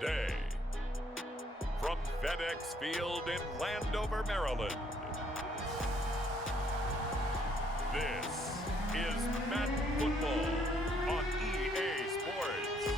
today. From FedEx Field in Landover, Maryland, this is Madden Football on EA Sports.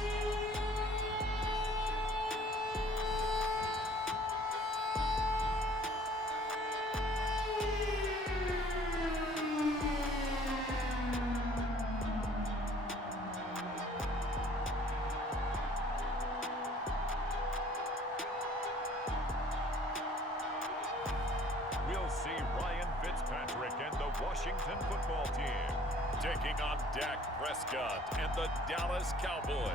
We'll see Ryan Fitzpatrick and the Washington football team taking on Dak Prescott and the Dallas Cowboys.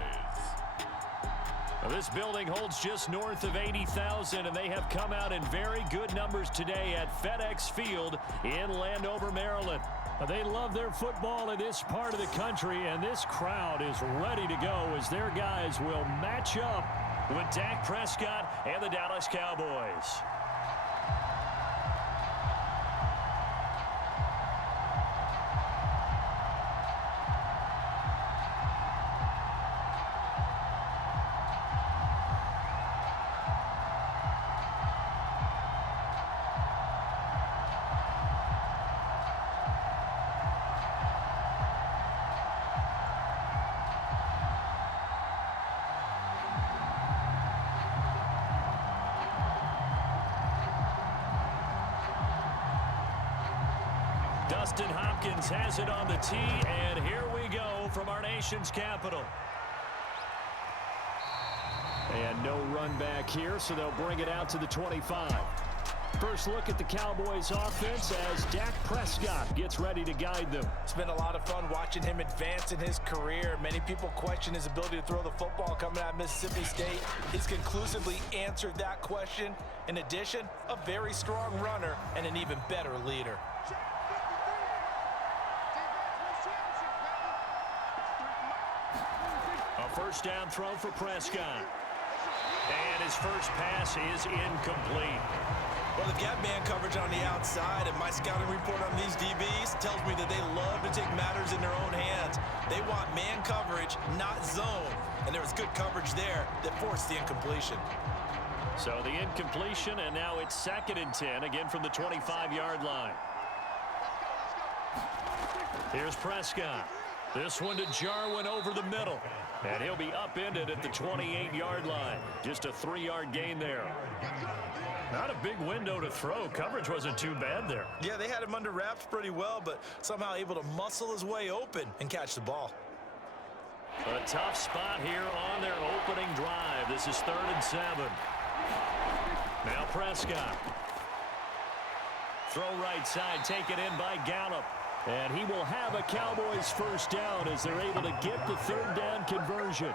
Well, this building holds just north of 80,000, and they have come out in very good numbers today at FedEx Field in Landover, Maryland. They love their football in this part of the country, and this crowd is ready to go as their guys will match up with Dak Prescott and the Dallas Cowboys. Dustin Hopkins has it on the tee, and here we go from our nation's capital. And no run back here, so they'll bring it out to the 25. First look at the Cowboys offense as Dak Prescott gets ready to guide them. It's been a lot of fun watching him advance in his career. Many people question his ability to throw the football coming out of Mississippi State. He's conclusively answered that question. In addition, a very strong runner and an even better leader. A first down throw for Prescott. And his first pass is incomplete. Well, they've got man coverage on the outside, and my scouting report on these DBs tells me that they love to take matters in their own hands. They want man coverage, not zone. And there was good coverage there that forced the incompletion. So the incompletion, and now it's 2nd and 10, again from the 25-yard line. Here's Prescott. This one to Jarwin over the middle. And he'll be upended at the 28-yard line. Just a 3-yard gain there. Not a big window to throw. Coverage wasn't too bad there. Yeah, they had him under wraps pretty well, but somehow able to muscle his way open and catch the ball. A tough spot here on their opening drive. This is 3rd and 7. Now Prescott. Throw right side, taken in by Gallup. And he will have a Cowboys first down as they're able to get the 3rd down conversion.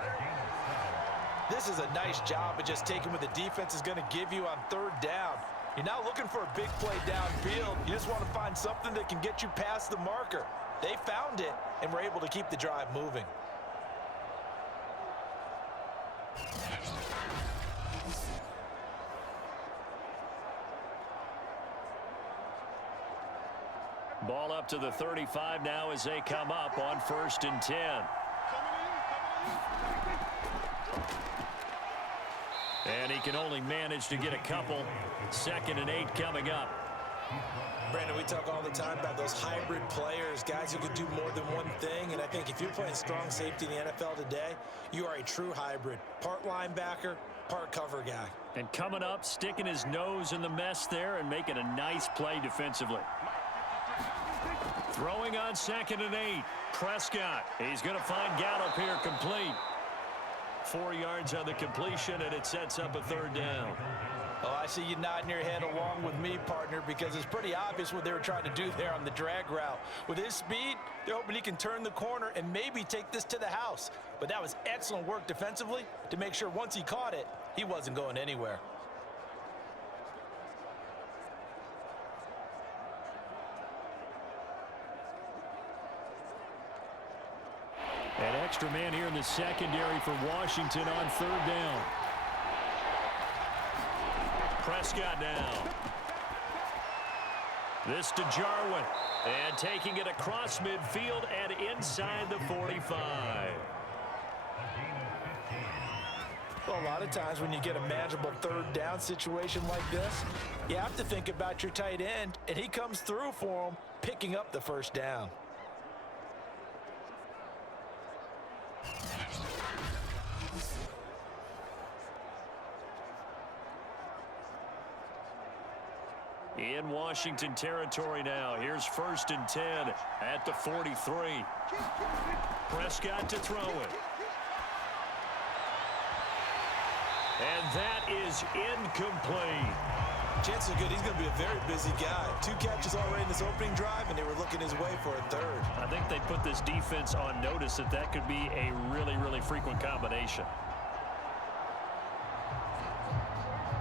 This is a nice job of just taking what the defense is going to give you on 3rd down. You're not looking for a big play downfield. You just want to find something that can get you past the marker. They found it and were able to keep the drive moving. Ball up to the 35 now as they come up on 1st and 10. And he can only manage to get a couple. 2nd and 8 coming up. Brandon, we talk all the time about those hybrid players, guys who can do more than one thing. And I think if you're playing strong safety in the NFL today, you are a true hybrid. Part linebacker, part cover guy. And coming up, sticking his nose in the mess there and making a nice play defensively. Throwing on 2nd and 8. Prescott. He's going to find Gallup here complete. 4 yards on the completion, and it sets up a 3rd down. Oh, I see you nodding your head along with me, partner, because it's pretty obvious what they were trying to do there on the drag route. With his speed, they're hoping he can turn the corner and maybe take this to the house. But that was excellent work defensively to make sure once he caught it, he wasn't going anywhere. An extra man here in the secondary for Washington on 3rd down. Prescott now. This to Jarwin. And taking it across midfield and inside the 45. Well, a lot lot of times when you get a manageable third down situation like this, you have to think about your tight end, and he comes through for him, picking up the first down. In Washington territory now. Here's 1st and 10 at the 43. Prescott to throw it. And that is incomplete. Chances are good he's going to be a very busy guy. 2 catches already in this opening drive, and they were looking his way for a third. I think they put this defense on notice that that could be a really, really frequent combination.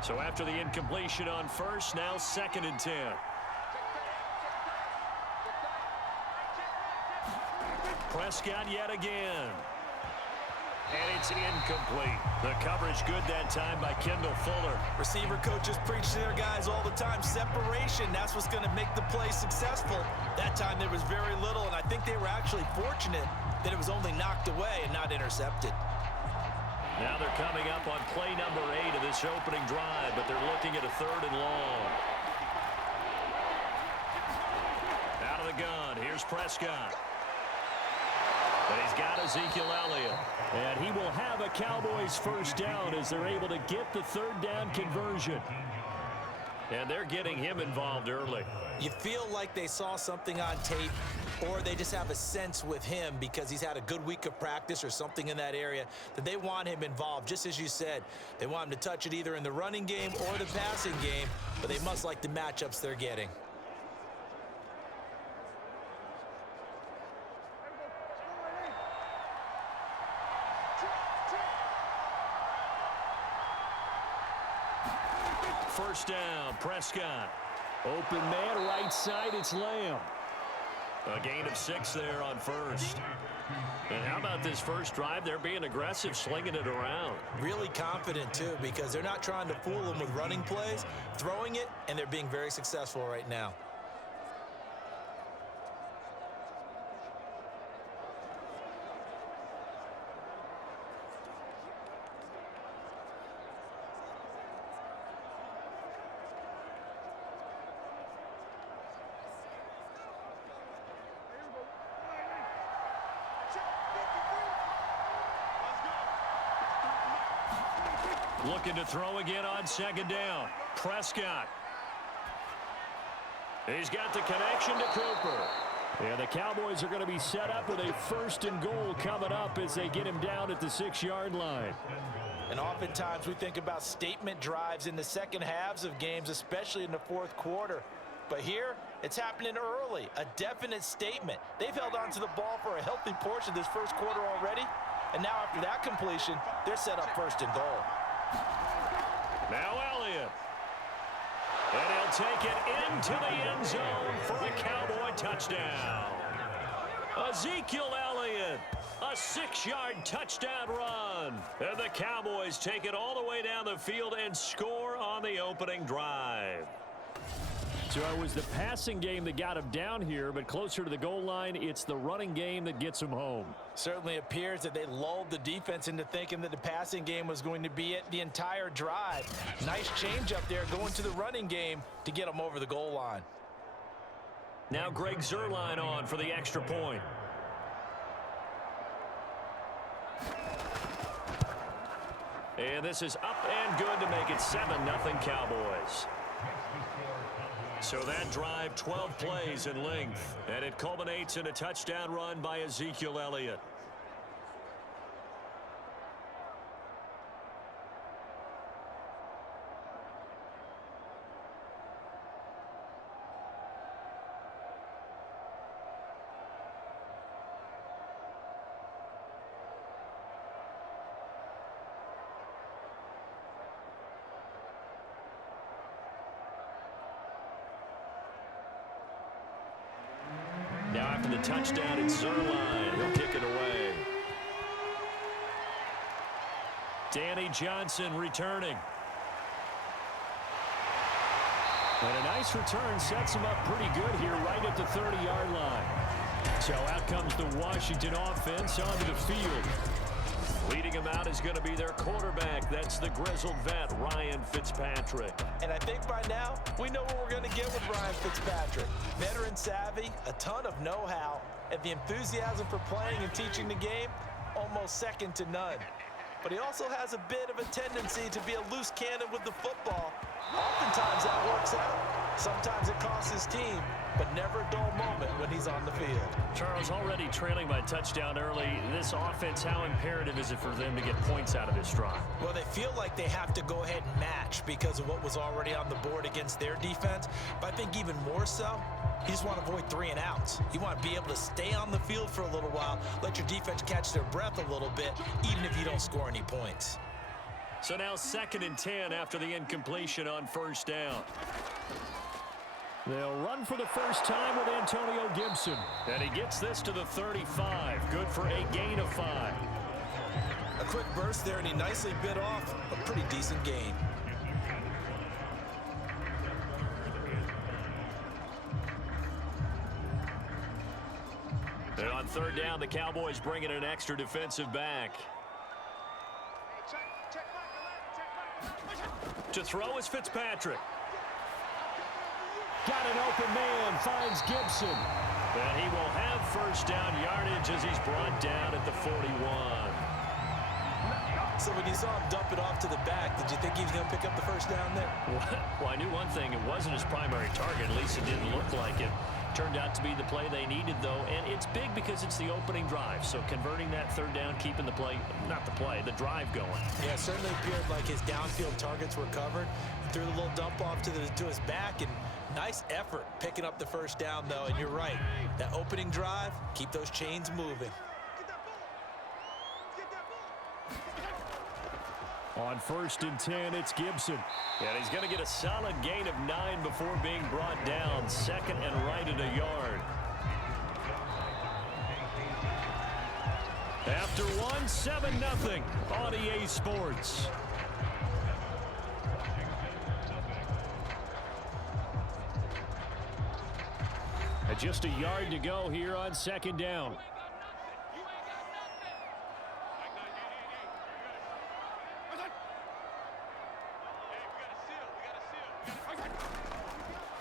So after the incompletion on 1st, now 2nd and 10. Prescott yet again. And it's incomplete. The coverage good that time by Kendall Fuller. Receiver coaches preach to their guys all the time. Separation, that's what's going to make the play successful. That time there was very little, and I think they were actually fortunate that it was only knocked away and not intercepted. Now they're coming up on play number 8 of this opening drive, but they're looking at a 3rd and long. Out of the gun, here's Prescott. But he's got Ezekiel Elliott. And he will have a Cowboys first down as they're able to get the 3rd down conversion. And they're getting him involved early. You feel like they saw something on tape, or they just have a sense with him because he's had a good week of practice or something in that area that they want him involved. Just as you said, they want him to touch it either in the running game or the passing game, but they must like the matchups they're getting. First down, Prescott. Open man, right side, it's Lamb. A gain of 6 there on 1st. And how about this first drive? They're being aggressive, slinging it around. Really confident, too, because they're not trying to fool them with running plays, throwing it, and they're being very successful right now. Looking to throw again on 2nd down. Prescott. He's got the connection to Cooper. And the Cowboys are going to be set up with a 1st and goal coming up as they get him down at the 6-yard line. And oftentimes we think about statement drives in the second halves of games, especially in the 4th quarter. But here, it's happening early, a definite statement. They've held on to the ball for a healthy portion of this 1st quarter already. And now after that completion, they're set up 1st and goal. Now Elliott. And he'll take it into the end zone for a Cowboy touchdown. Ezekiel Elliott, a 6-yard touchdown run. And the Cowboys take it all the way down the field and score on the opening drive. So it was the passing game that got him down here, but closer to the goal line, it's the running game that gets him home. Certainly appears that they lulled the defense into thinking that the passing game was going to be it the entire drive. Nice change up there going to the running game to get them over the goal line. Now Greg Zuerlein on for the extra point. And this is up and good to make it 7-0 Cowboys. So that drive, 12 plays in length, and it culminates in a touchdown run by Ezekiel Elliott. Now after the touchdown, it's Zuerlein. He'll kick it away. Danny Johnson returning. And a nice return sets him up pretty good here right at the 30-yard line. So out comes the Washington offense onto the field. Leading them out is going to be their quarterback. That's the grizzled vet, Ryan Fitzpatrick. And I think by now, we know what we're going to get with Ryan Fitzpatrick. Veteran savvy, a ton of know-how, and the enthusiasm for playing and teaching the game, almost second to none. But he also has a bit of a tendency to be a loose cannon with the football. Oftentimes that works out. Sometimes it costs his team, but never a dull moment when he's on the field. Charles, already trailing by touchdown early. This offense, how imperative is it for them to get points out of this drive? Well, they feel like they have to go ahead and match because of what was already on the board against their defense. But I think even more so, you just want to avoid 3 and outs. You want to be able to stay on the field for a little while, let your defense catch their breath a little bit, even if you don't score any points. So now 2nd and 10 after the incompletion on first down. They'll run for the first time with Antonio Gibson. And he gets this to the 35. Good for a gain of 5. A quick burst there, and he nicely bit off a pretty decent gain. And on 3rd down, the Cowboys bring in an extra defensive back. To throw is Fitzpatrick. Got an open man, finds Gibson. And he will have first down yardage as he's brought down at the 41. So when you saw him dump it off to the back, did you think he was going to pick up the first down there? Well, I knew one thing. It wasn't his primary target. At least it didn't look like it. Turned out to be the play they needed, though. And it's big because it's the opening drive. So converting that 3rd down, keeping the play, not the play, the drive going. Yeah, it certainly appeared like his downfield targets were covered. Threw the little dump off to his back, and nice effort picking up the first down, though. And you're right. That opening drive, keep those chains moving. On 1st and 10, it's Gibson. And he's going to get a solid gain of 9 before being brought down. 2nd and right at a yard. After 1, 7-0 on EA Sports. And just a yard to go here on 2nd down.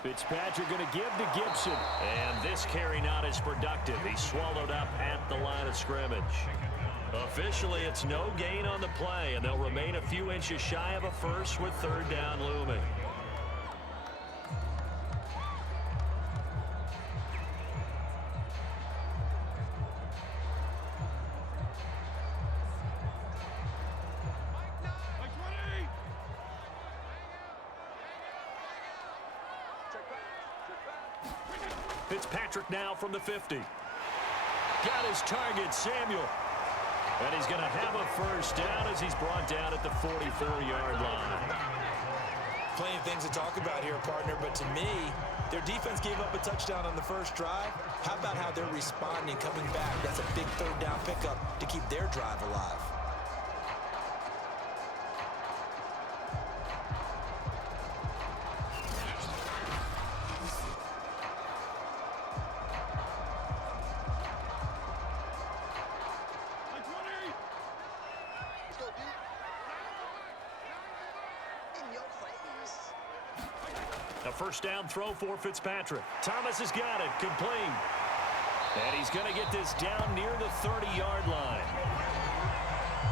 Fitzpatrick going to give to Gibson. And this carry not as productive. He's swallowed up at the line of scrimmage. Officially, it's no gain on the play, and they'll remain a few inches shy of a first with 3rd down looming. Fitzpatrick now from the 50. Got his target, Samuel. And he's going to have a first down as he's brought down at the 44-yard line. Plenty of things to talk about here, partner, but to me, their defense gave up a touchdown on the first drive. How about how they're responding, coming back? That's a big 3rd down pickup to keep their drive alive. A first down throw for Fitzpatrick. Thomas has got it, complete. And he's going to get this down near the 30-yard line.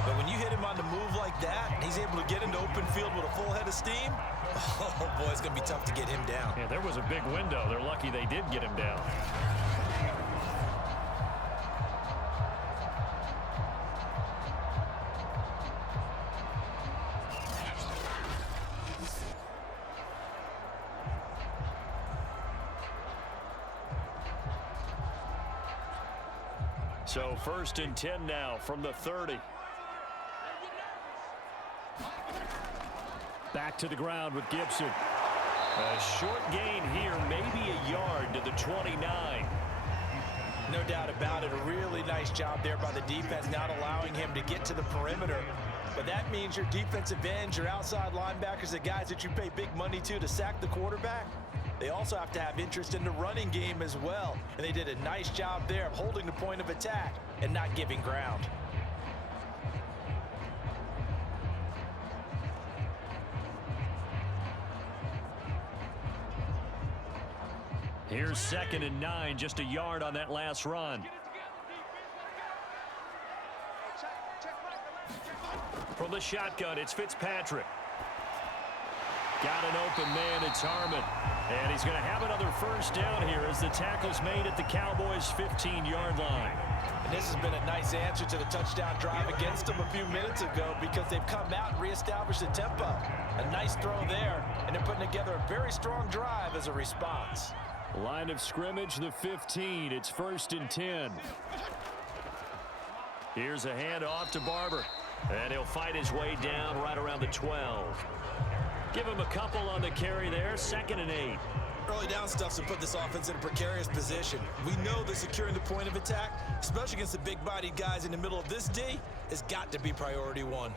But when you hit him on the move like that, he's able to get into open field with a full head of steam. Oh, boy, it's going to be tough to get him down. Yeah, there was a big window. They're lucky they did get him down. So 1st and 10 now from the 30. Back to the ground with Gibson. A short gain here, maybe a yard to the 29. No doubt about it. A really nice job there by the defense, not allowing him to get to the perimeter. But that means your defensive ends, your outside linebackers, the guys that you pay big money to sack the quarterback, they also have to have interest in the running game as well. And they did a nice job there of holding the point of attack and not giving ground. Here's 2nd and 9, just a yard on that last run. From the shotgun, it's Fitzpatrick. Got an open man, it's Harmon. And he's going to have another first down here as the tackle's made at the Cowboys' 15-yard line. And this has been a nice answer to the touchdown drive against them a few minutes ago because they've come out and reestablished the tempo. A nice throw there, and they're putting together a very strong drive as a response. Line of scrimmage, the 15. It's 1st and 10. Here's a handoff to Barber. And he'll fight his way down right around the 12. Give him a couple on the carry there. 2nd and 8. Early down stuffs will put this offense in a precarious position. We know that securing the point of attack, especially against the big-bodied guys in the middle of this D, has got to be priority one.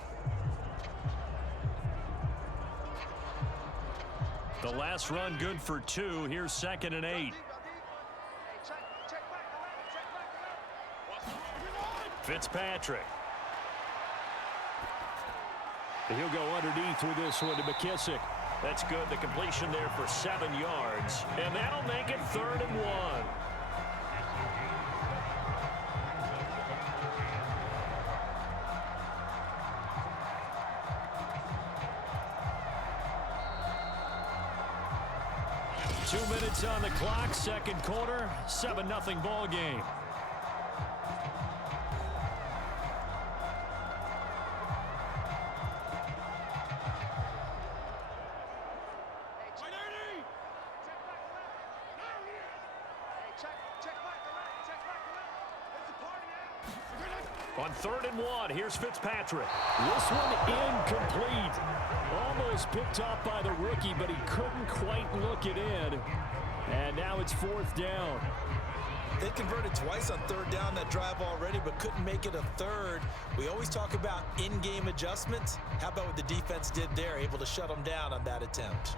The last run good for 2. Here's 2nd and 8. Fitzpatrick. He'll go underneath with this one to McKissick. That's good. The completion there for 7 yards. And that'll make it 3rd and 1. Two minutes on the clock, second quarter, 7-0 ball game. On 3rd and 1, here's Fitzpatrick. This one incomplete. Almost picked off by the rookie, but he couldn't quite look it in. And now it's 4th down. They converted twice on 3rd down that drive already, but couldn't make it a 3rd. We always talk about in-game adjustments. How about what the defense did there, able to shut them down on that attempt?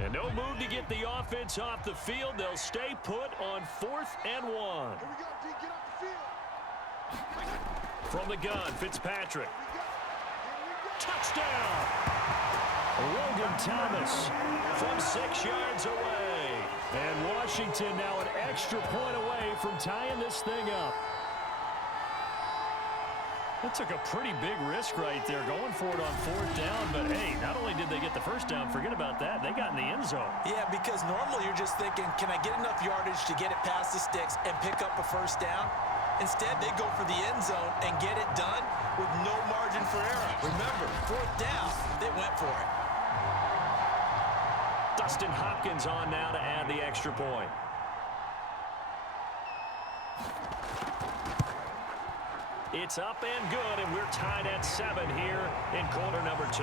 And no move to get the offense off the field. They'll stay put on 4th and 1. Here we go, D, get off the field. From the gun, Fitzpatrick. Touchdown! Logan Thomas from 6 yards away. And Washington now an extra point away from tying this thing up. That took a pretty big risk right there, going for it on 4th down. But, hey, not only did they get the first down, forget about that, they got in the end zone. Yeah, because normally you're just thinking, can I get enough yardage to get it past the sticks and pick up a first down? Instead, they go for the end zone and get it done with no margin for error. Remember, 4th down, they went for it. Dustin Hopkins on now to add the extra point. It's up and good, and we're tied at 7 here in quarter number 2.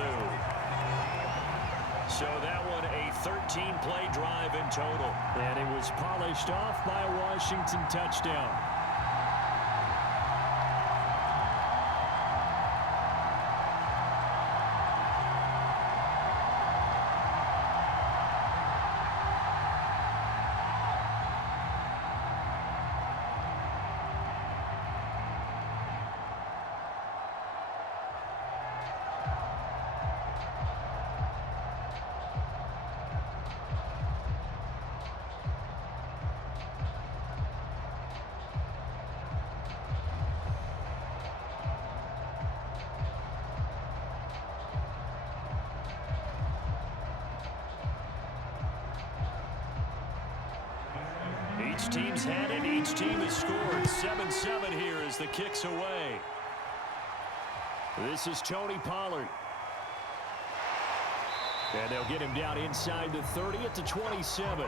So that one a 13-play drive in total. And it was polished off by a Washington touchdown. Each team's had it. Each team has scored. 7-7 here as the kick's away. This is Tony Pollard. And they'll get him down inside the 30 at the 27.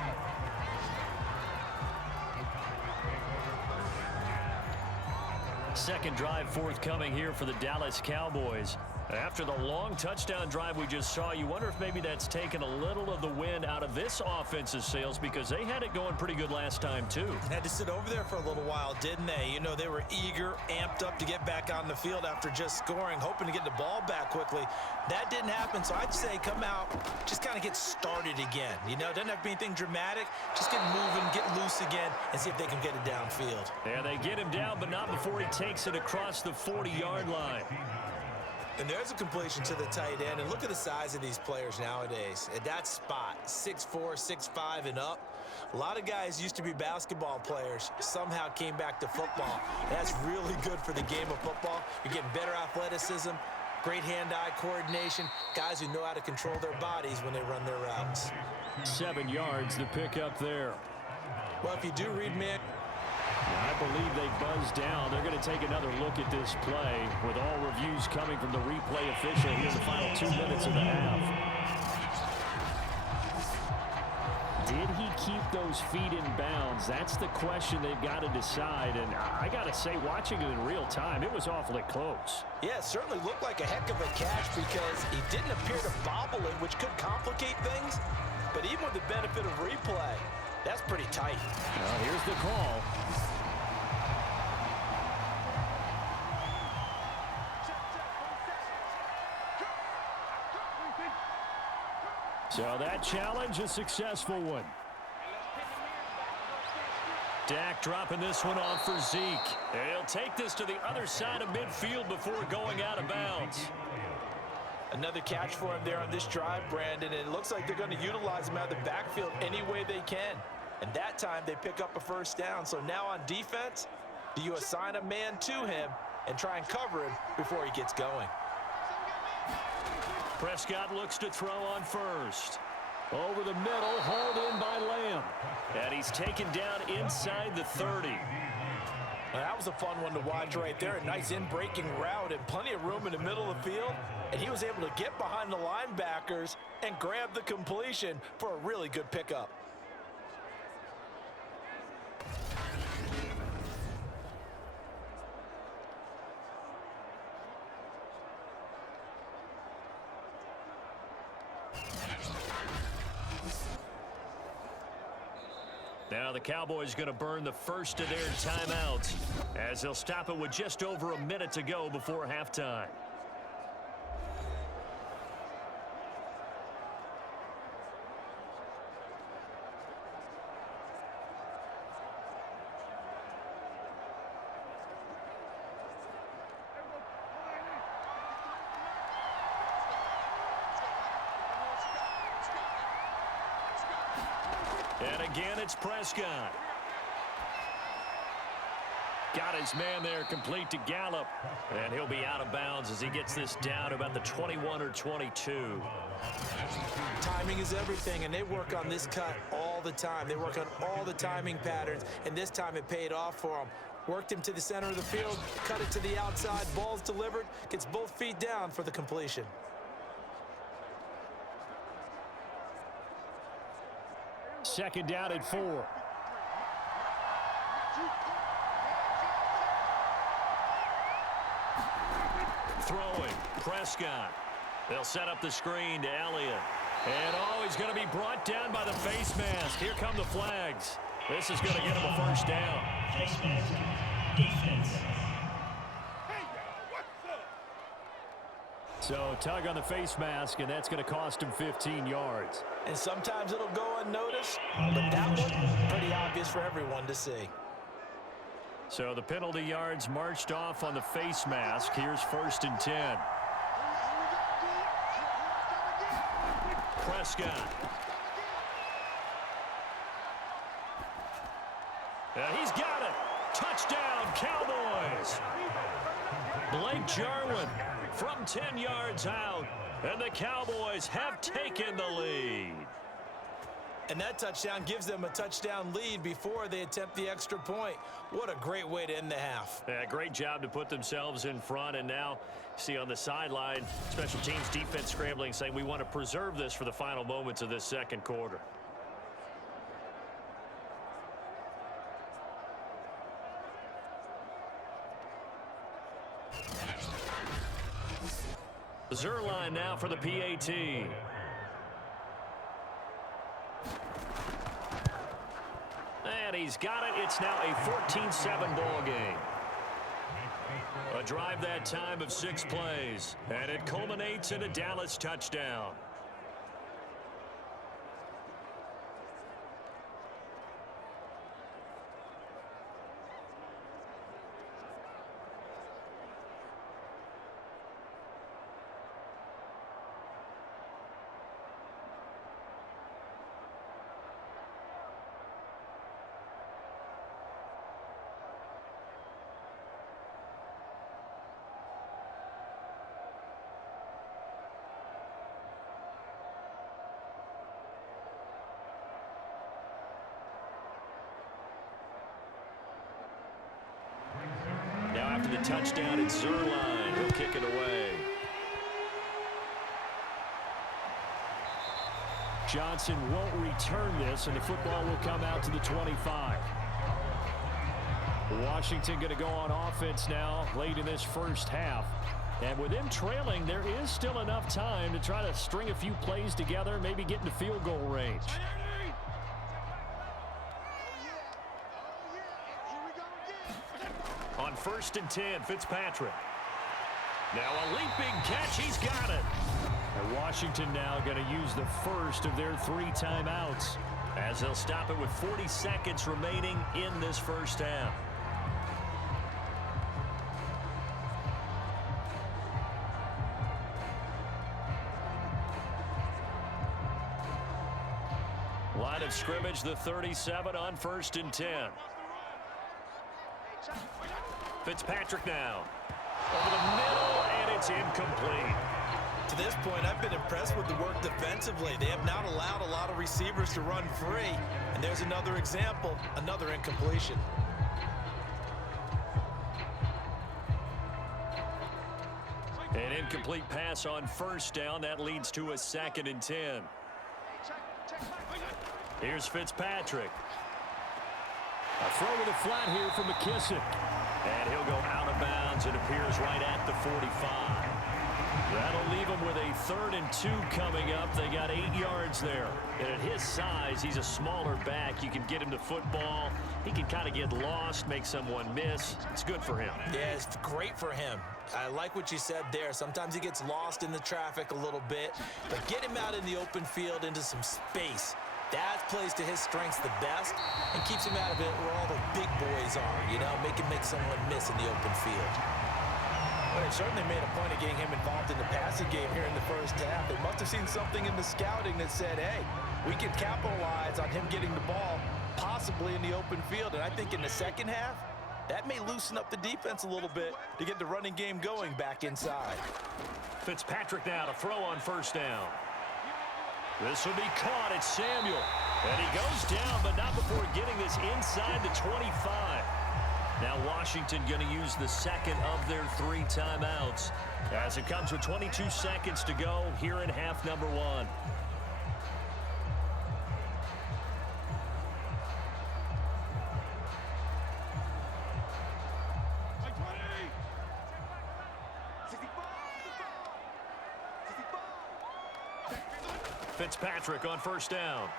Second drive forthcoming here for the Dallas Cowboys. After the long touchdown drive we just saw, you wonder if maybe that's taken a little of the wind out of this offense's sails, because they had it going pretty good last time too. Had to sit over there for a little while, didn't they? You know, they were eager, amped up to get back on the field after just scoring, hoping to get the ball back quickly. That didn't happen, so I'd say come out, just kind of get started again. You know, doesn't have to be anything dramatic. Just get moving, get loose again, and see if they can get it downfield. Yeah, they get him down, but not before he takes it across the 40-yard line. And there's a completion to the tight end. And look at the size of these players nowadays. At that spot, 6'4", 6'5", and up. A lot of guys used to be basketball players, somehow came back to football. That's really good for the game of football. You're getting better athleticism, great hand-eye coordination, guys who know how to control their bodies when they run their routes. 7 yards the pick up there. Well, if you do read man, I believe they buzzed down. They're going to take another look at this play with all reviews coming from the replay official here in the final 2 minutes of the half. Did he keep those feet in bounds? That's the question they've got to decide. And I got to say, watching it in real time, it was awfully close. Yeah, it certainly looked like a heck of a catch because he didn't appear to bobble it, which could complicate things. But even with the benefit of replay, that's pretty tight. Well, here's the call. So that challenge, a successful one. Dak dropping this one off for Zeke. He'll take this to the other side of midfield before going out of bounds. Another catch for him there on this drive, Brandon, and it looks like they're going to utilize him out of the backfield any way they can. And that time they pick up a first down. So now on defense, do you assign a man to him and try and cover him before he gets going? Prescott looks to throw on first. Over the middle, hauled in by Lamb. And he's taken down inside the 30. Well, that was a fun one to watch right there. A nice in-breaking route and plenty of room in the middle of the field. And he was able to get behind the linebackers and grab the completion for a really good pickup. Now the Cowboys going to burn the first of their timeouts as they'll stop it with just over a minute to go before halftime. And again, it's Prescott. Got his man there, complete to Gallup. And he'll be out of bounds as he gets this down about the 21 or 22. Timing is everything, and they work on this cut all the time. They work on all the timing patterns, and this time it paid off for him. Worked him to the center of the field, cut it to the outside, ball's delivered, gets both feet down for the completion. Second down at 4. Throwing, Prescott. They'll set up the screen to Elliott. And he's going to be brought down by the face mask. Here come the flags. This is going to get him a first down. Face mask, defense. So tug on the face mask, and that's going to cost him 15 yards. And sometimes it'll go unnoticed, but that one, pretty obvious for everyone to see. So the penalty yards marched off on the face mask. Here's 1st and 10. Prescott. He's got it. Touchdown, Cowboys. Blake Jarwin from 10 yards out, and the Cowboys have taken the lead. And that touchdown gives them a touchdown lead before they attempt the extra point. What a great way to end the half. Yeah, great job to put themselves in front, and now see on the sideline, special teams defense scrambling, saying we want to preserve this for the final moments of this second quarter. Zerline now for the PAT. And he's got it. It's now a 14-7 ball game. A drive that time of 6 plays. And it culminates in a Dallas touchdown. the touchdown. It's Zerline. He'll kick it away. Johnson won't return this, and the football will come out to the 25. Washington going to go on offense now late in this first half. And with them trailing, there is still enough time to try to string a few plays together, maybe get into field goal range. On 1st and 10, Fitzpatrick. Now a leaping catch. He's got it. And Washington now going to use the first of their 3 timeouts as they'll stop it with 40 seconds remaining in this first half. Line of scrimmage, the 37 on 1st and 10. Fitzpatrick now. Over the middle, and it's incomplete. To this point, I've been impressed with the work defensively. They have not allowed a lot of receivers to run free. And there's another example, another incompletion. An incomplete pass on 1st down. That leads to a 2nd and 10. Here's Fitzpatrick. A throw with a flat here from McKissick. And he'll go out of bounds. It appears right at the 45. That'll leave him with a 3rd and 2 coming up. They got 8 yards there. And at his size, he's a smaller back. You can get him to football. He can kind of get lost, make someone miss. It's good for him. Yeah, it's great for him. I like what you said there. Sometimes he gets lost in the traffic a little bit. But get him out in the open field into some space. That plays to his strengths the best and keeps him out of it where all the big boys are, you know, make someone miss in the open field. But it certainly made a point of getting him involved in the passing game here in the first half. They must have seen something in the scouting that said, hey, we can capitalize on him getting the ball possibly in the open field. And I think in the second half, that may loosen up the defense a little bit to get the running game going back inside. Fitzpatrick now to throw on 1st down. This will be caught. It's Samuel. And he goes down, but not before getting this inside the 25. Now Washington going to use the 2nd of their 3 timeouts as it comes with 22 seconds to go here in half number 1. Fitzpatrick on 1st down.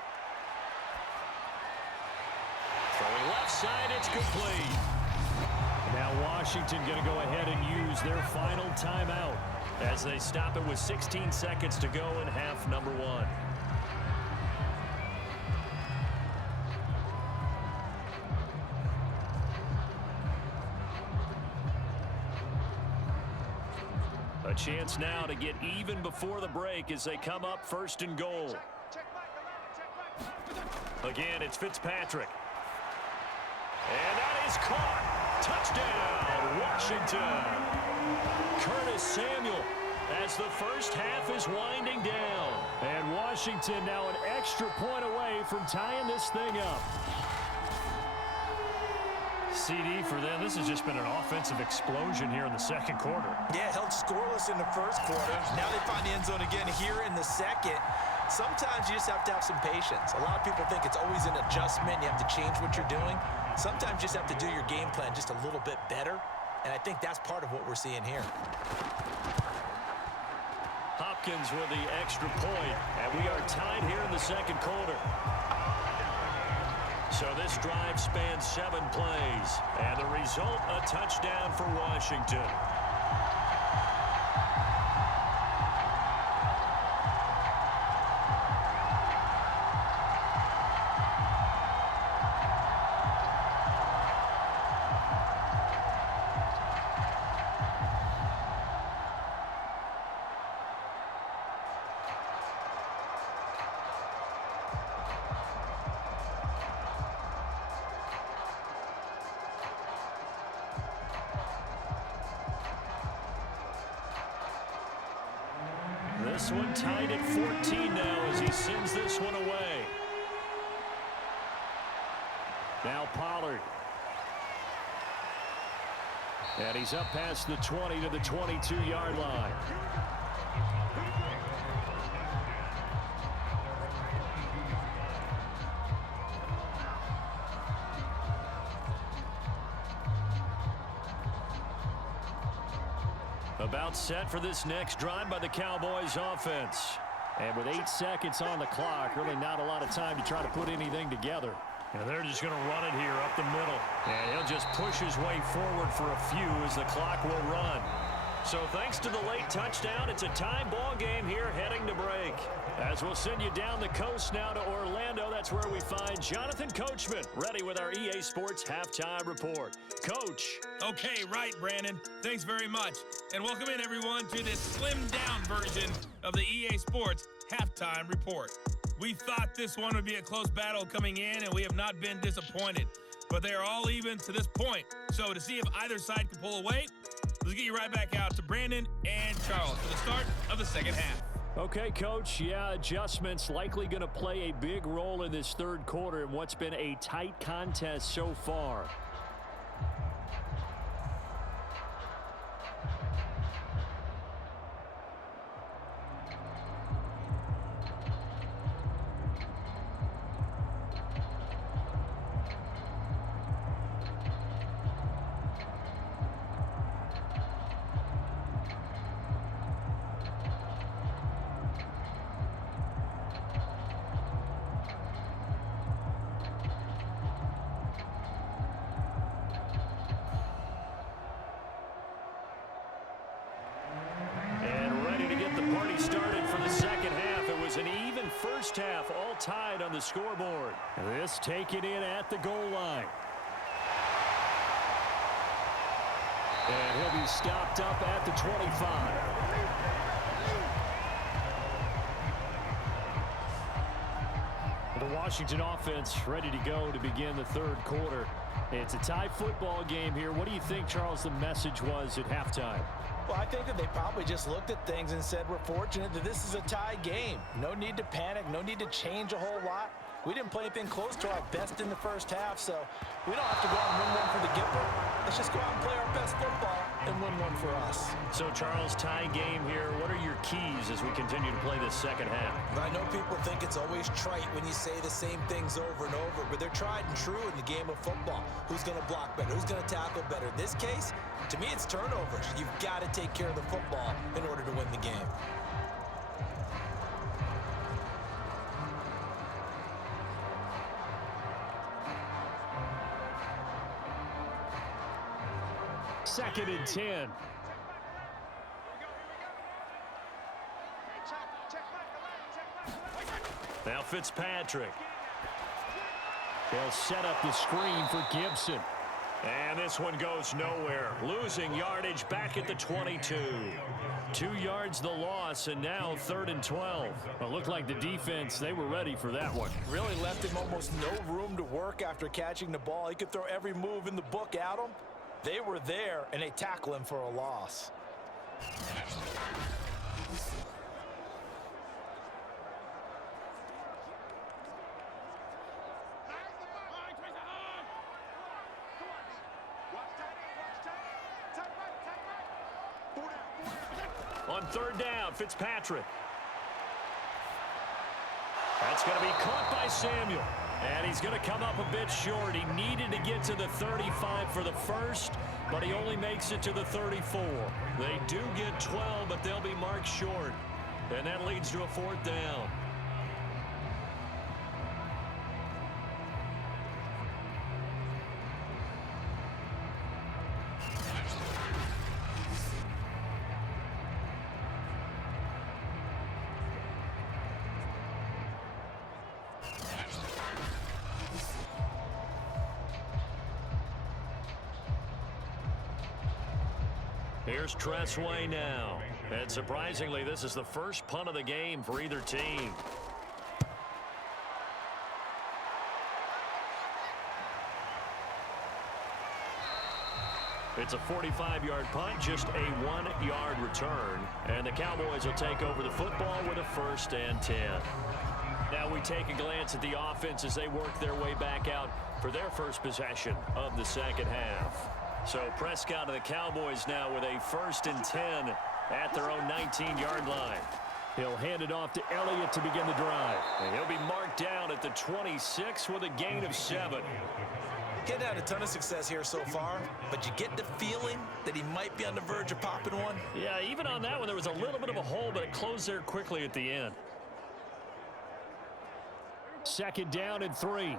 Throwing left side, it's complete. Now Washington going to go ahead and use their final timeout as they stop it with 16 seconds to go in half number 1. A chance now to get even before the break as they come up 1st and goal. Again, it's Fitzpatrick. And that is caught. Touchdown, Washington. Curtis Samuel as the first half is winding down. And Washington now an extra point away from tying this thing up. CD for them. This has just been an offensive explosion here in the 2nd quarter. Yeah, held scoreless in the 1st quarter. Now they find the end zone again here in the 2nd. Sometimes you just have to have some patience. A lot of people think it's always an adjustment. You have to change what you're doing. Sometimes you just have to do your game plan just a little bit better. And I think that's part of what we're seeing here. Hopkins with the extra point. And we are tied here in the 2nd quarter. So this drive spans 7 plays. And the result, a touchdown for Washington. This one tied at 14 now as he sends this one away. Now Pollard. And he's up past the 20 to the 22-yard line. About set for this next drive by the Cowboys offense. And with 8 seconds on the clock, really not a lot of time to try to put anything together. And they're just going to run it here up the middle. And he'll just push his way forward for a few as the clock will run. So thanks to the late touchdown, it's a tie ball game here heading to break. As we'll send you down the coast now to Orlando, that's where we find Jonathan Coachman ready with our EA Sports Halftime Report. Coach. Okay, right, Brandon. Thanks very much. And welcome in, everyone, to this slimmed-down version of the EA Sports Halftime Report. We thought this one would be a close battle coming in, and we have not been disappointed. But they are all even to this point. So to see if either side can pull away, let's get you right back out to Brandon and Charles for the start of the second half. Okay, Coach. Yeah, adjustments likely going to play a big role in this third quarter in what's been a tight contest so far. First half all tied on the scoreboard. This taken in at the goal line. And he'll be stopped up at the 25. The Washington offense ready to go to begin the third quarter. It's a tie football game here. What do you think, Charles, the message was at halftime? Well, I think that they probably just looked at things and said, we're fortunate that this is a tie game. No need to panic, no need to change a whole lot. We didn't play anything close to our best in the first half, so we don't have to go out and win one for the Gipper. Let's just go out and play our best football and win one for us. So, Charles, tie game here. What are your keys as we continue to play this second half? I know people think it's always trite when you say the same things over and over, but they're tried and true in the game of football. Who's going to block better? Who's going to tackle better? In this case, to me, it's turnovers. You've got to take care of the football in order to win the game. Second and 10. Now Fitzpatrick. They'll set up the screen for Gibson. And this one goes nowhere. Losing yardage back at the 22. 2 yards the loss, and now 3rd and 12. Well, looked like the defense, they were ready for that one. Really left him almost no room to work after catching the ball. He could throw every move in the book at him. They were there, and they tackle him for a loss. On 3rd down, Fitzpatrick. That's going to be caught by Samuel. And he's going to come up a bit short. He needed to get to the 35 for the first, but he only makes it to the 34. They do get 12, but they'll be marked short. And that leads to a 4th down. Here's Tressway now. And surprisingly, this is the first punt of the game for either team. It's a 45-yard punt, just a 1-yard return. And the Cowboys will take over the football with a 1st and 10. Now we take a glance at the offense as they work their way back out for their first possession of the second half. So Prescott of the Cowboys now with a 1st and 10 at their own 19-yard line. He'll hand it off to Elliott to begin the drive. And he'll be marked down at the 26 with a gain of 7. He's had a ton of success here so far, but you get the feeling that he might be on the verge of popping one. Yeah, even on that one, there was a little bit of a hole, but it closed there quickly at the end. 2nd down and 3.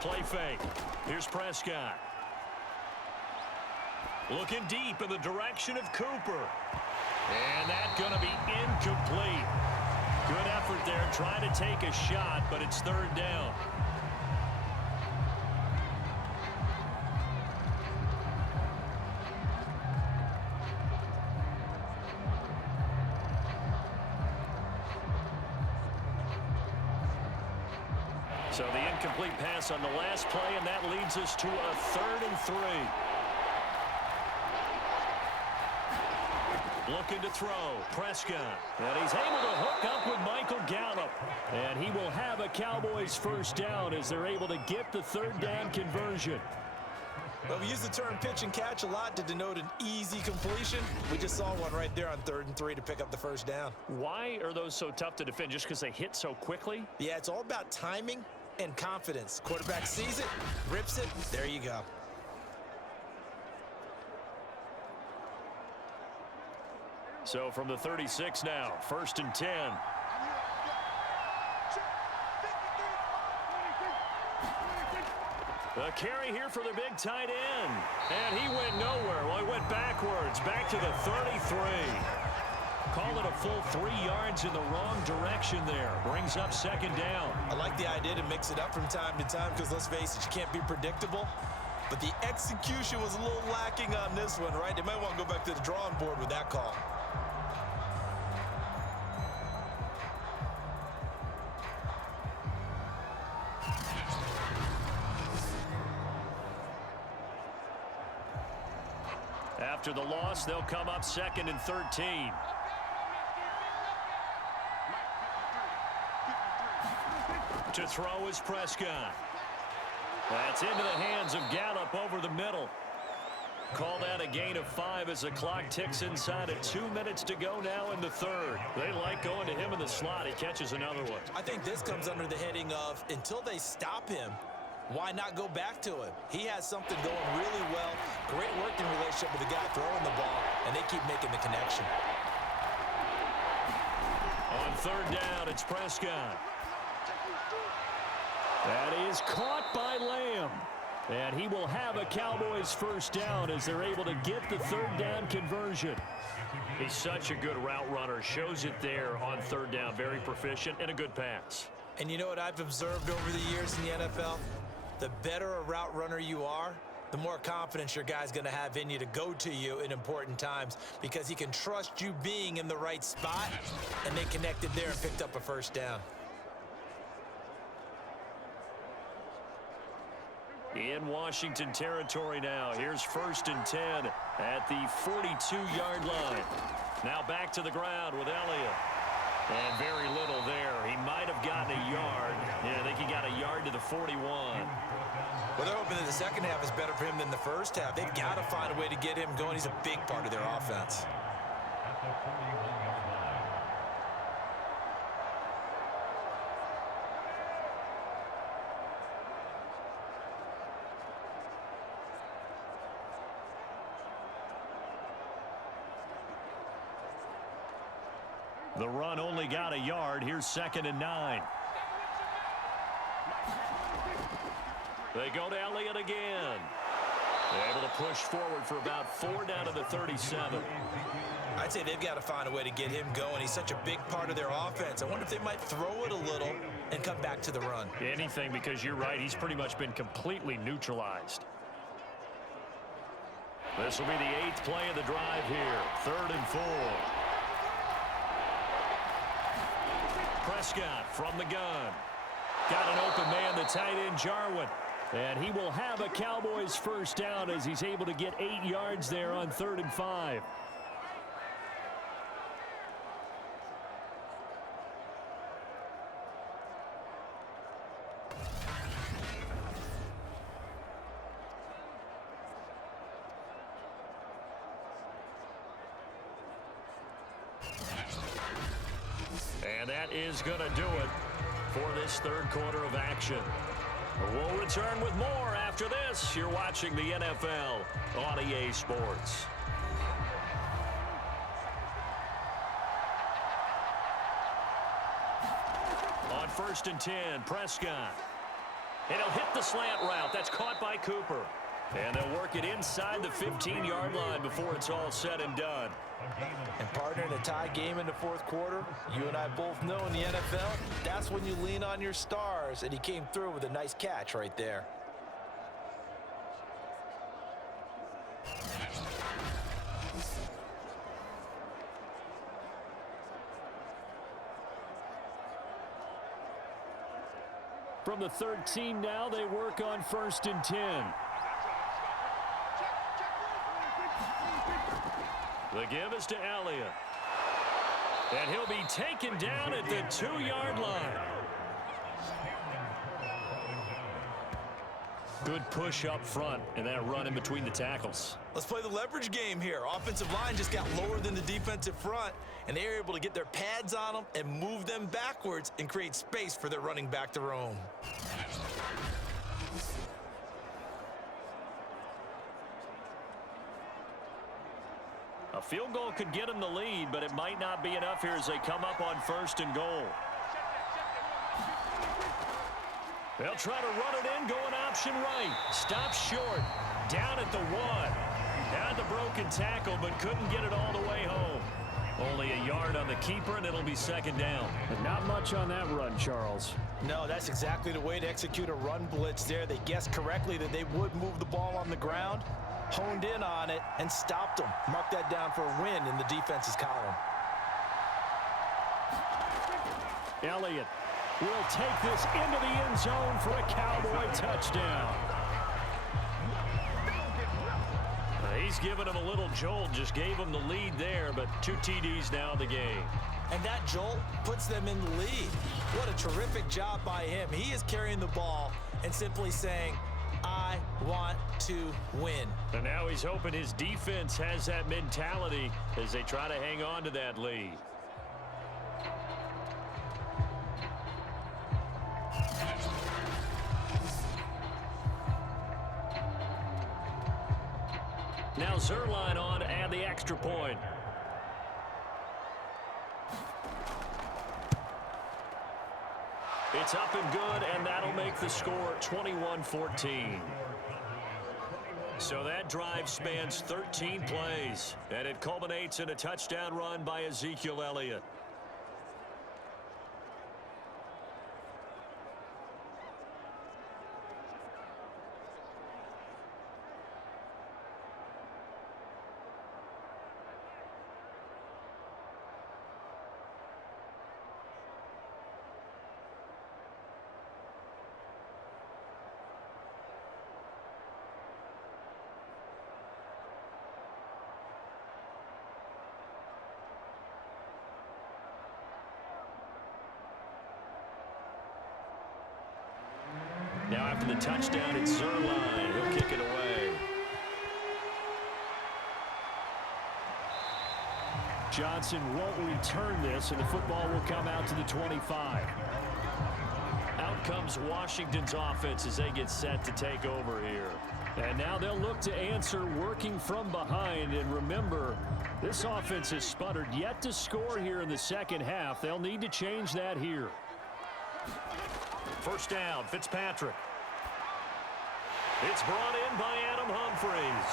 Play fake. Here's Prescott. Looking deep in the direction of Cooper. And that's going to be incomplete. Good effort there, trying to take a shot, but it's 3rd down. So the incomplete pass on the last play, and that leads us to a 3rd and 3. Looking to throw. Prescott. And he's able to hook up with Michael Gallup. And he will have a Cowboys 1st down as they're able to get the 3rd down conversion. Well, we use the term pitch and catch a lot to denote an easy completion. We just saw one right there on 3rd and 3 to pick up the 1st down. Why are those so tough to defend? Just because they hit so quickly? Yeah, it's all about timing and confidence. Quarterback sees it, rips it, there you go. So from the 36 now, 1st and 10. The carry here for the big tight end. And he went nowhere. Well, he went backwards, back to the 33. Call it a full 3 yards in the wrong direction there. Brings up 2nd down. I like the idea to mix it up from time to time because, let's face it, you can't be predictable. But the execution was a little lacking on this one, right? They might want to go back to the drawing board with that call. After the loss, they'll come up 2nd and 13. To throw is Prescott. That's into the hands of Gallup over the middle. Call that a gain of 5 as the clock ticks inside at 2 minutes to go now in the 3rd. They like going to him in the slot. He catches another one. I think this comes under the heading of, until they stop him, why not go back to him? He has something going really well. Great working relationship with the guy throwing the ball, and they keep making the connection. On 3rd down, it's Prescott. That is caught by Lamb. And he will have a Cowboys 1st down as they're able to get the 3rd down conversion. He's such a good route runner. Shows it there on 3rd down. Very proficient and a good pass. And you know what I've observed over the years in the NFL? The better a route runner you are, the more confidence your guy's going to have in you to go to you in important times because he can trust you being in the right spot, and they connected there and picked up a 1st down. In Washington territory now. Here's 1st and 10 at the 42-yard line. Now back to the ground with Elliott. And very little there. He might have gotten a yard. Yeah, I think he got a yard to the 41. Well, they're hoping that the second half is better for him than the first half. They've got to find a way to get him going. He's a big part of their offense. The run only got a yard. Here's 2nd and 9. They go to Elliott again. They're able to push forward for about 4 down to the 37. I'd say they've got to find a way to get him going. He's such a big part of their offense. I wonder if they might throw it a little and come back to the run. Anything, because you're right. He's pretty much been completely neutralized. This will be the 8th play of the drive here. 3rd and 4. Prescott from the gun. Got an open man, the tight end, Jarwin. And he will have a Cowboys 1st down as he's able to get 8 yards there on 3rd and 5. And that is going to do it for this third quarter of action. We'll return with more after this. You're watching the NFL on EA Sports. On 1st and 10, Prescott. And he'll hit the slant route. That's caught by Cooper. And they'll work it inside the 15-yard line before it's all said and done. And partner, in a tie game in the fourth quarter, you and I both know in the NFL, that's when you lean on your stars, and he came through with a nice catch right there. From the 13 now, they work on 1st and 10. The give is to Elliott. And he'll be taken down at the 2-yard line. Good push up front, and that run in between the tackles. Let's play the leverage game here. Offensive line just got lower than the defensive front, and they were able to get their pads on them and move them backwards and create space for their running back to roam. A field goal could get them the lead, but it might not be enough here as they come up on 1st and goal. They'll try to run it in, going option right. Stops short, down at the 1. Had the broken tackle, but couldn't get it all the way home. Only a yard on the keeper, and it'll be 2nd down. But not much on that run, Charles. No, that's exactly the way to execute a run blitz there. They guessed correctly that they would move the ball on the ground, honed in on it, and stopped them. Mark that down for a win in the defense's column. Elliott will take this into the end zone for a Cowboy touchdown. He's given him a little jolt, just gave him the lead there, but 2 TDs now in the game. And that jolt puts them in the lead. What a terrific job by him. He is carrying the ball and simply saying, I want to win. And now he's hoping his defense has that mentality as they try to hang on to that lead. Now Zerline on to add the extra point. It's up and good, and that'll make the score 21-14. So that drive spans 13 plays, and it culminates in a touchdown run by Ezekiel Elliott. Now after the touchdown, it's Zerline. He'll kick it away. Johnson won't return this, and the football will come out to the 25. Out comes Washington's offense as they get set to take over here. And now they'll look to answer working from behind. And remember, this offense has sputtered yet to score here in the second half. They'll need to change that here. 1st down, Fitzpatrick. It's brought in by Adam Humphries.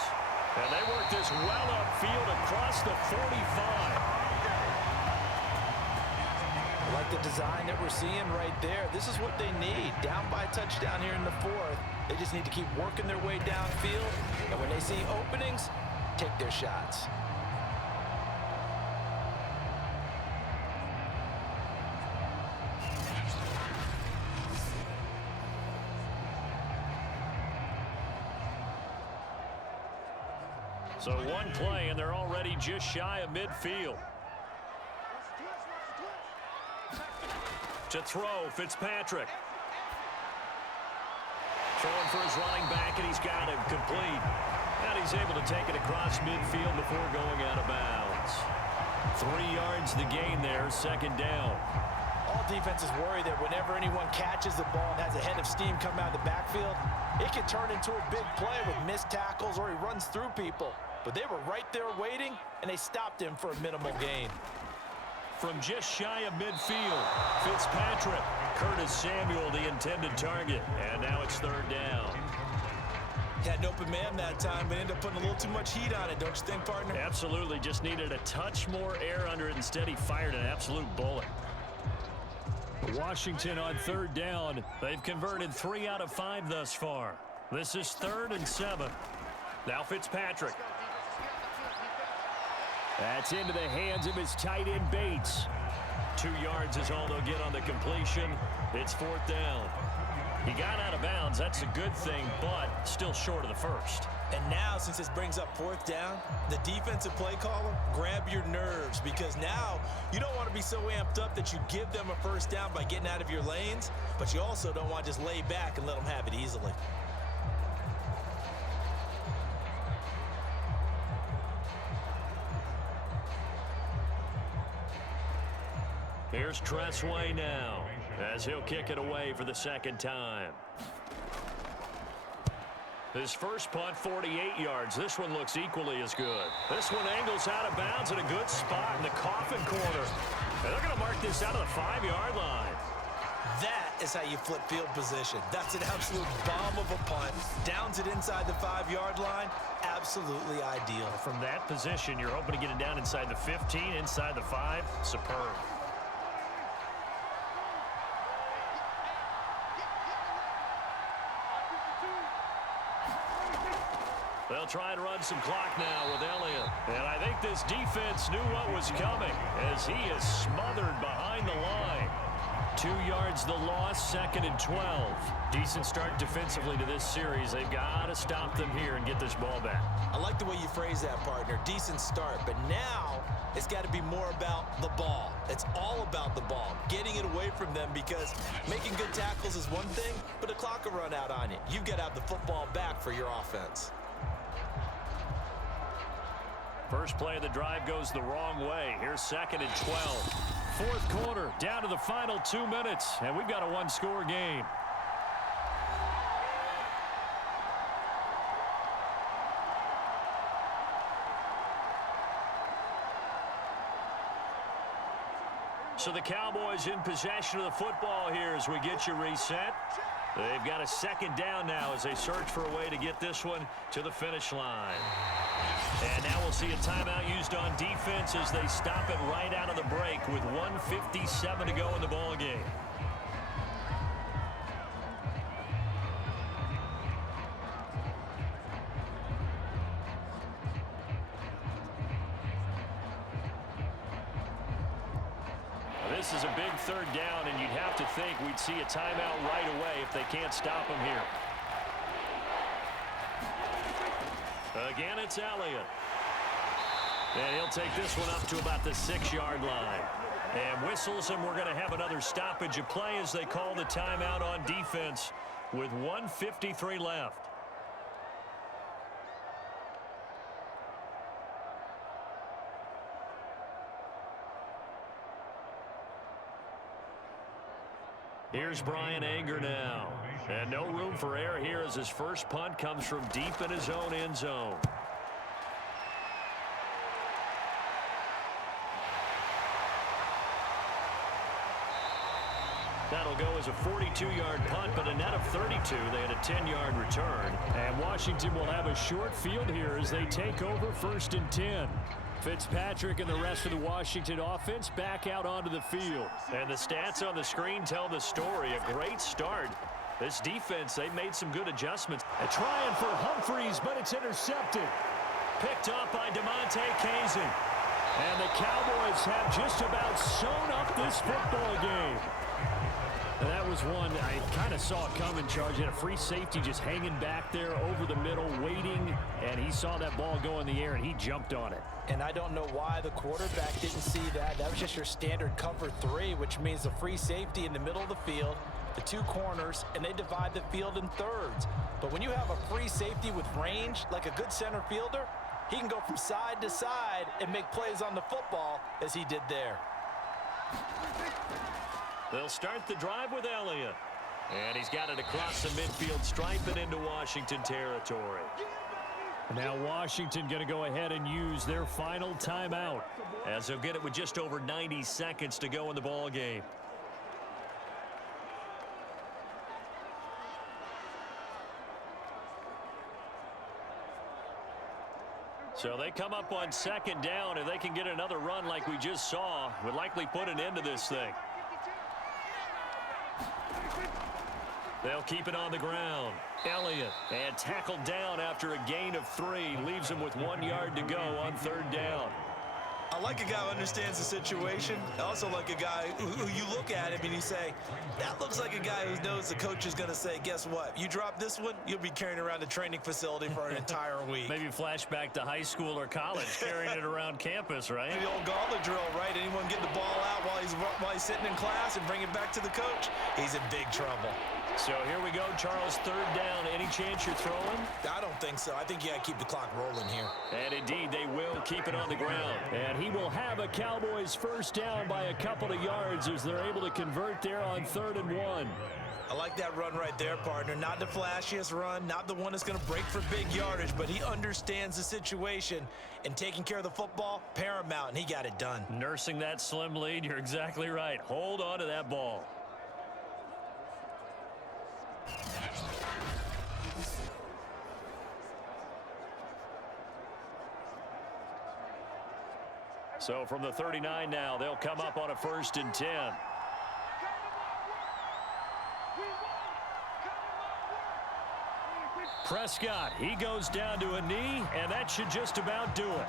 And they work this well upfield across the 45. I like the design that we're seeing right there. This is what they need. Down by a touchdown here in the 4th. They just need to keep working their way downfield. And when they see openings, take their shots. So one play, and they're already just shy of midfield. To throw, Fitzpatrick. Throwing for his running back, and he's got him complete. And he's able to take it across midfield before going out of bounds. 3 yards the gain there, second down. All defenses worry that whenever anyone catches the ball and has a head of steam come out of the backfield, it can turn into a big play with missed tackles or he runs through people. But they were right there waiting, and they stopped him for a minimal gain. From just shy of midfield, Fitzpatrick. Curtis Samuel, the intended target. And now it's third down. Had an open man that time, but ended up putting a little too much heat on it, don't you think, partner? Absolutely. Just needed a touch more air under it. Instead, he fired an absolute bullet. Washington on third down. They've converted 3 out of 5 thus far. This is 3rd and 7. Now Fitzpatrick. That's into the hands of his tight end, Bates. 2 yards is all they'll get on the completion. It's 4th down. He got out of bounds. That's a good thing, but still short of the first. And now, since this brings up 4th down, the defensive play caller, grab your nerves, because now you don't want to be so amped up that you give them a first down by getting out of your lanes, but you also don't want to just lay back and let them have it easily. Here's Tressway now, as he'll kick it away for the second time. His first punt, 48 yards. This one looks equally as good. This one angles out of bounds in a good spot in the coffin corner. And they're going to mark this out of the 5-yard line. That is how you flip field position. That's an absolute bomb of a punt. Downs it inside the 5-yard line. Absolutely ideal. From that position, you're hoping to get it down inside the 15, inside the 5. Superb. They'll try and run some clock now with Elliott. And I think this defense knew what was coming as he is smothered behind the line. 2 yards the loss, 2nd and 12. Decent start defensively to this series. They've got to stop them here and get this ball back. I like the way you phrase that, partner. Decent start. But now it's got to be more about the ball. It's all about the ball. Getting it away from them, because making good tackles is one thing, but the clock will run out on you. You've got to have the football back for your offense. First play of the drive goes the wrong way. Here's 2nd and 12. 4th quarter, down to the final 2 minutes, and we've got a 1-score game. So the Cowboys in possession of the football here as we get you reset. They've got a 2nd down now as they search for a way to get this one to the finish line. And now we'll see a timeout used on defense as they stop it right out of the break with 1:57 to go in the ball game. This is a big 3rd down, and you'd have to think we'd see a timeout right away if they can't stop him here. Again, it's Elliott. And he'll take this one up to about the 6-yard line. And whistles, and we're going to have another stoppage of play as they call the timeout on defense with 1:53 left. Here's Brian Anger now. And no room for error here as his first punt comes from deep in his own end zone. That'll go as a 42-yard punt, but a net of 32. They had a 10-yard return. And Washington will have a short field here as they take over 1st and 10. Fitzpatrick and the rest of the Washington offense back out onto the field. And the stats on the screen tell the story. A great start. This defense, they made some good adjustments. Trying for Humphreys, but it's intercepted. Picked up by DeMonte Kazin. And the Cowboys have just about sewn up this football game. That was one I kind of saw coming. Charge had a free safety just hanging back there over the middle, waiting, and he saw that ball go in the air, and he jumped on it. And I don't know why the quarterback didn't see that. That was just your standard cover 3, which means the free safety in the middle of the field, the 2 corners, and they divide the field in thirds. But when you have a free safety with range, like a good center fielder, He can go from side to side and make plays on the football as he did there. They'll start the drive with Elliott. And he's got it across the midfield stripe and into Washington territory. Now Washington going to go ahead and use their final timeout, as they'll get it with just over 90 seconds to go in the ball game. So they come up on second down. If they can get another run like we just saw, would likely put an end to this thing. They'll keep it on the ground. Elliott, and tackled down after a gain of 3. Leaves him with 1 yard to go on third down. I like a guy who understands the situation. I also like a guy who you look at him and you say, that looks like a guy who knows the coach is going to say, guess what? You drop this one, you'll be carrying around the training facility for an entire week. Maybe flashback to high school or college, carrying it around campus, right? The old gauntlet drill, right? Anyone get the ball out while he's sitting in class and bring it back to the coach, he's in big trouble. So here we go, Charles, third down. Any chance you're throwing? I don't think so. I think you got to keep the clock rolling here. And indeed, they will keep it on the ground. And he will have a Cowboys first down by a couple of yards as they're able to convert there on 3rd and 1. I like that run right there, partner. Not the flashiest run, not the one that's going to break for big yardage, but he understands the situation, and taking care of the football, paramount, and he got it done. Nursing that slim lead, you're exactly right. Hold on to that ball. So from the 39 now, they'll come up on a 1st and 10. Prescott, he goes down to a knee, and that should just about do it.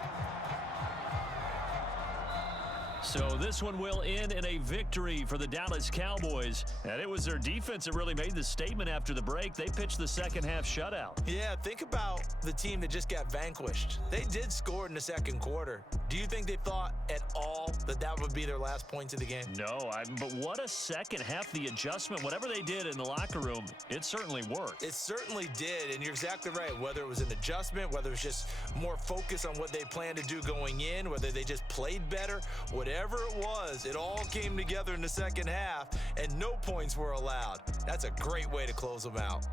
So this one will end in a victory for the Dallas Cowboys. And it was their defense that really made the statement after the break. They pitched the second half shutout. Yeah, think about the team that just got vanquished. They did score in the second quarter. Do you think they thought at all that that would be their last points of the game? No, but what a second half. The adjustment, whatever they did in the locker room, it certainly worked. It certainly did, and you're exactly right. Whether it was an adjustment, whether it was just more focus on what they planned to do going in, whether they just played better, whatever it was, it all came together in the second half, and no points were allowed. That's a great way to close them out.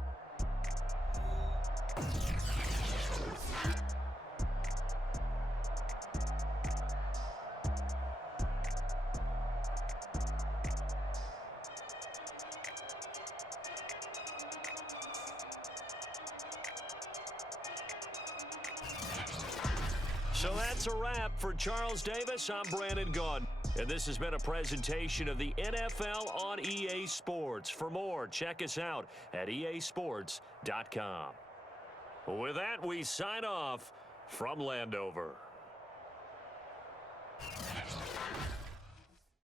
So that's a wrap for Charles Davis. I'm Brandon Gaudin. And this has been a presentation of the NFL on EA Sports. For more, check us out at easports.com. With that, we sign off from Landover.